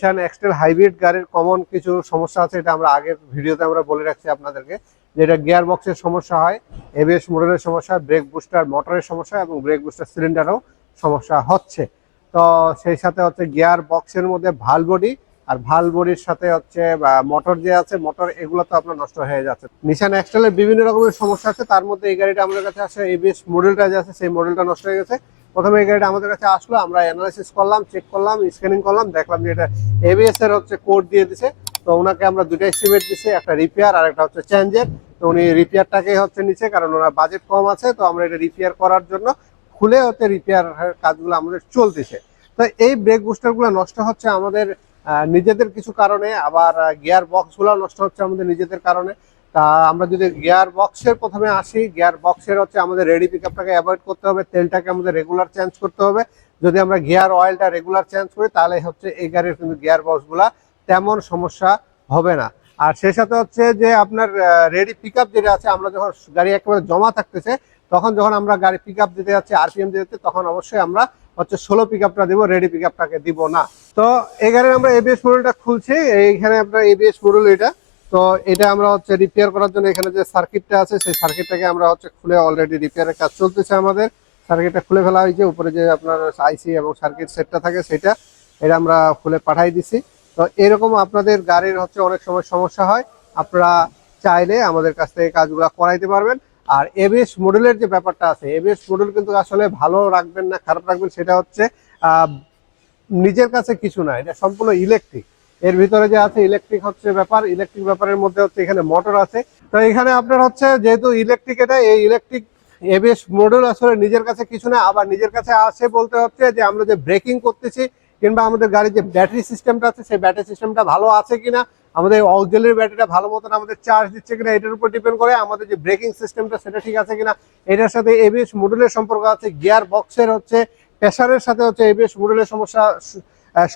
নিশান এক্সটেল hybrid গাড়ির common কিছু সমস্যা আছে, এটা আমরা আগের ভিডিওতে আমরা বলে রাখছি আপনাদেরকে, যেটা গিয়ার বক্সের সমস্যা হয়, এবিএস মডেলের সমস্যা, ব্রেক বুস্টার মোটরের সমস্যা এবং ব্রেক বুস্টার সিলিন্ডারও সমস্যা হচ্ছে। তো সেই সাথে হচ্ছে গিয়ার বক্সের মধ্যে ভাল বডি আর ভাল বডির সাথে হচ্ছে মোটর যে আছে, মোটর এগুলো তো আপনার নষ্ট হয়ে যাচ্ছে। নিশান এক্সটেলের বিভিন্ন রকমের সমস্যা আছে, তার মধ্যে এই গাড়িটা আমাদের কাছে আসে, এবিএস মডেলটা যে আছে সেই মডেলটা নষ্ট হয়ে গেছে। প্রথমে এই গাড়িটা আমাদের কাছে আসলো, আমরা অ্যানালাইসিস করলাম, চেক করলাম, স্ক্যানিং করলাম, দেখলাম যে এটা এবিএস এর হচ্ছে কোড দিয়ে দিছে। তো ওনাকে আমরা দুটো এস্টিমেট দিছি, একটা রিপেয়ার আর একটা হচ্ছে চেঞ্জের। তো উনি রিপেয়ারটাকে হচ্ছে নিচে, কারণ ওনার বাজেট কম আছে। তো আমরা এটা রিপেয়ার করার জন্য খুলে হচ্ছে রিপেয়ার কাজগুলো আমাদের চলতেছে। তো এই ব্রেক বুস্টারগুলো নষ্ট হচ্ছে আমাদের নিজেদের কিছু কারণে, আবার গিয়ার বক্সগুলো নষ্ট হচ্ছে আমাদের নিজেদের কারণে। তা আমরা যদি গিয়ার বক্সের প্রথমে আসি, গিয়ার বক্সের হচ্ছে আমাদের রেডি পিকআপটাকে অ্যাভয়েড করতে হবে, তেলটাকে আমাদের রেগুলার চেঞ্জ করতে হবে। যদি আমরা গিয়ার অয়েলটা রেগুলার চেঞ্জ করি তাহলে হচ্ছে এই গাড়ির কিন্তু গিয়ার বক্সগুলা তেমন সমস্যা হবে না। আর সেই সাথে হচ্ছে যে আপনার রেডি পিকআপ যেটা আছে, আমরা যখন গাড়ি একেবারে জমা থাকতেছে তখন যখন আমরা গাড়ি পিকআপ দিতে যাচ্ছি, আরপিএম দিতে যাচ্ছি, তখন অবশ্যই আমরা হচ্ছে 16 পিকআপটা দিব, রেডি পিকআপটাকে দিব না। তো এই গাড়ির আমরা এবিএস মডেলটা খুলছি, এইখানে আপনার এবিএস মডেল এটা। তো এটা আমরা হচ্ছে রিপেয়ার করার জন্য এখানে যে সার্কিটটা আছে সেই সার্কিটটাকে আমরা হচ্ছে খুলে, অলরেডি রিপেয়ারের কাজ চলতেছে আমাদের। সার্কিটটা খুলে ফেলা হয়েছে, উপরে যে আপনার আইসি এবং সার্কিট সেটটা থাকে সেটা, এটা আমরা খুলে পাঠাই দিছি। তো এরকম আপনাদের গাড়ির হচ্ছে অনেক সময় সমস্যা হয়, আপনারা চাইলে আমাদের কাছ থেকে কাজগুলো করাইতে পারবেন। আর এবিএস মডেলের যে ব্যাপারটা আছে, এবিএস মডেল কিন্তু আসলে ভালো রাখবেন না খারাপ রাখবেন সেটা হচ্ছে নিজের কাছে কিছু না, এটা সম্পূর্ণ ইলেকট্রিক। এর ভিতরে যে আছে ইলেকট্রিক হচ্ছে ব্যাপার, ইলেকট্রিক ব্যাপারের মধ্যে হচ্ছে এখানে মোটর আছে। তো এখানে আপনার হচ্ছে যেহেতু ইলেকট্রিক, এটা এই ইলেকট্রিক এবিএস মডেল আসলে নিজের কাছে কিছু না। আবার নিজের কাছে আসে বলতে হচ্ছে যে আমরা যে ব্রেকিং করতেছি কিংবা আমাদের গাড়ির যে ব্যাটারি সিস্টেমটা আছে সেই ব্যাটারি সিস্টেমটা ভালো আছে কিনা, আমাদের অক্সিলারি ব্যাটারিটা ভালো মতন আমাদের চার্জ দিচ্ছে কিনা, এটার উপর ডিপেন্ড করে। আমাদের যে ব্রেকিং সিস্টেমটা সেটা ঠিক আছে কিনা, এটার সাথে এবিএস মডেলের সম্পর্ক আছে। গিয়ার বক্সের হচ্ছে প্রেসারের সাথে হচ্ছে এবিএস মডেলের সমস্যা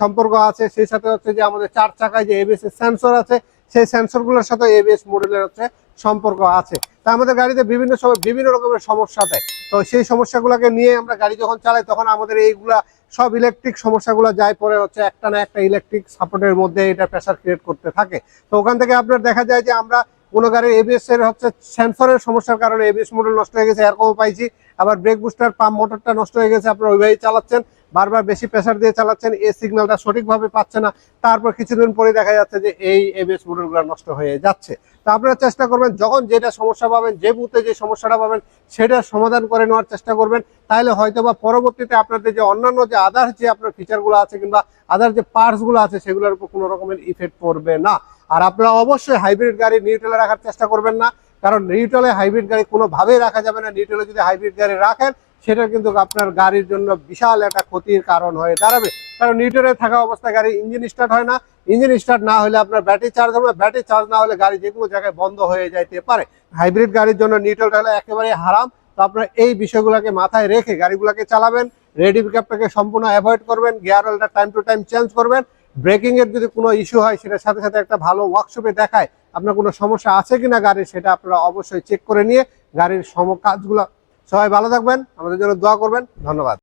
সম্পর্ক আছে। সেই সাথে হচ্ছে যে আমাদের চার চাকায় যে এবিএস এর সেন্সর আছে সেই সেন্সরগুলোর সাথে এবিএস মডেলের হচ্ছে সম্পর্ক আছে। তা আমাদের গাড়িতে বিভিন্ন সময় বিভিন্ন রকমের সমস্যা দেয়। তো সেই সমস্যাগুলোকে নিয়ে আমরা গাড়ি যখন চালাই তখন আমাদের এইগুলা সব ইলেকট্রিক সমস্যাগুলো যায় পরে হচ্ছে একটা না একটা ইলেকট্রিক সাপোর্টের মধ্যে এটা প্রেসার ক্রিয়েট করতে থাকে। তো ওখান থেকে আপনার দেখা যায় যে আমরা কোনো গাড়ির এবিএস এর হচ্ছে সেন্সরের সমস্যার কারণে এবিএস মডেল নষ্ট হয়ে গেছে, এরকমও পাইছি। আবার ব্রেক বুস্টার পাম্প মোটরটা নষ্ট হয়ে গেছে, আপনারা ওইভাবেই চালাচ্ছেন, বারবার বেশি প্রেসার দিয়ে চালাচ্ছেন, এই সিগন্যালটা সঠিকভাবে পাচ্ছে না। তারপর কিছুদিন পরে দেখা যাচ্ছে যে এই এবিএস মডেলগুলো নষ্ট হয়ে যাচ্ছে। তো আপনারা চেষ্টা করবেন যখন যেটা সমস্যা পাবেন, যে মুহূর্তে যে সমস্যাটা পাবেন সেটা সমাধান করে নেওয়ার চেষ্টা করবেন। তাহলে হয়তো বা পরবর্তীতে আপনাদের যে অন্যান্য যে আদার্স যে আপনার ফিচারগুলো আছে কিংবা আদার্স যে পার্টসগুলো আছে সেগুলোর উপর কোনো রকমের ইফেক্ট পড়বে না। আর আপনারা অবশ্যই হাইব্রিড গাড়ি নিউট্রালে রাখার চেষ্টা করবেন না, কারণ নিউট্রালে হাইব্রিড গাড়ি কোনোভাবেই রাখা যাবে না। নিউট্রালে যদি হাইব্রিড গাড়ি রাখেন সেটা কিন্তু আপনার গাড়ির জন্য বিশাল একটা ক্ষতির কারণ হয়ে দাঁড়াবে। কারণ নিউট্রালে থাকা অবস্থায় গাড়ি ইঞ্জিন স্টার্ট হয় না, ইঞ্জিন স্টার্ট না হলে আপনার ব্যাটারি চার্জ হবে, ব্যাটারি চার্জ না হলে গাড়ি যে কোনো জায়গায় বন্ধ হয়ে যাইতে পারে। হাইব্রিড গাড়ির জন্য নিউট্রালটা হলে একেবারে হারাম। তো আপনারা এই বিষয়গুলোকে মাথায় রেখে গাড়িগুলোকে চালাবেন, রেডি পিকআপটাকে সম্পূর্ণ অ্যাভয়েড করবেন, গিয়ার অয়েলটা টাইম টু টাইম চেঞ্জ করবেন। ব্রেকিং এর যদি কোনো ইস্যু হয় সেটার সাথে সাথে একটা ভালো ওয়ার্কশপে দেখায় আপনার কোনো সমস্যা আছে কিনা গাড়ির, সেটা আপনারা অবশ্যই চেক করে নিয়ে গাড়ির কাজগুলো। সবাই ভালো থাকবেন, আমাদের জন্য দোয়া করবেন, ধন্যবাদ।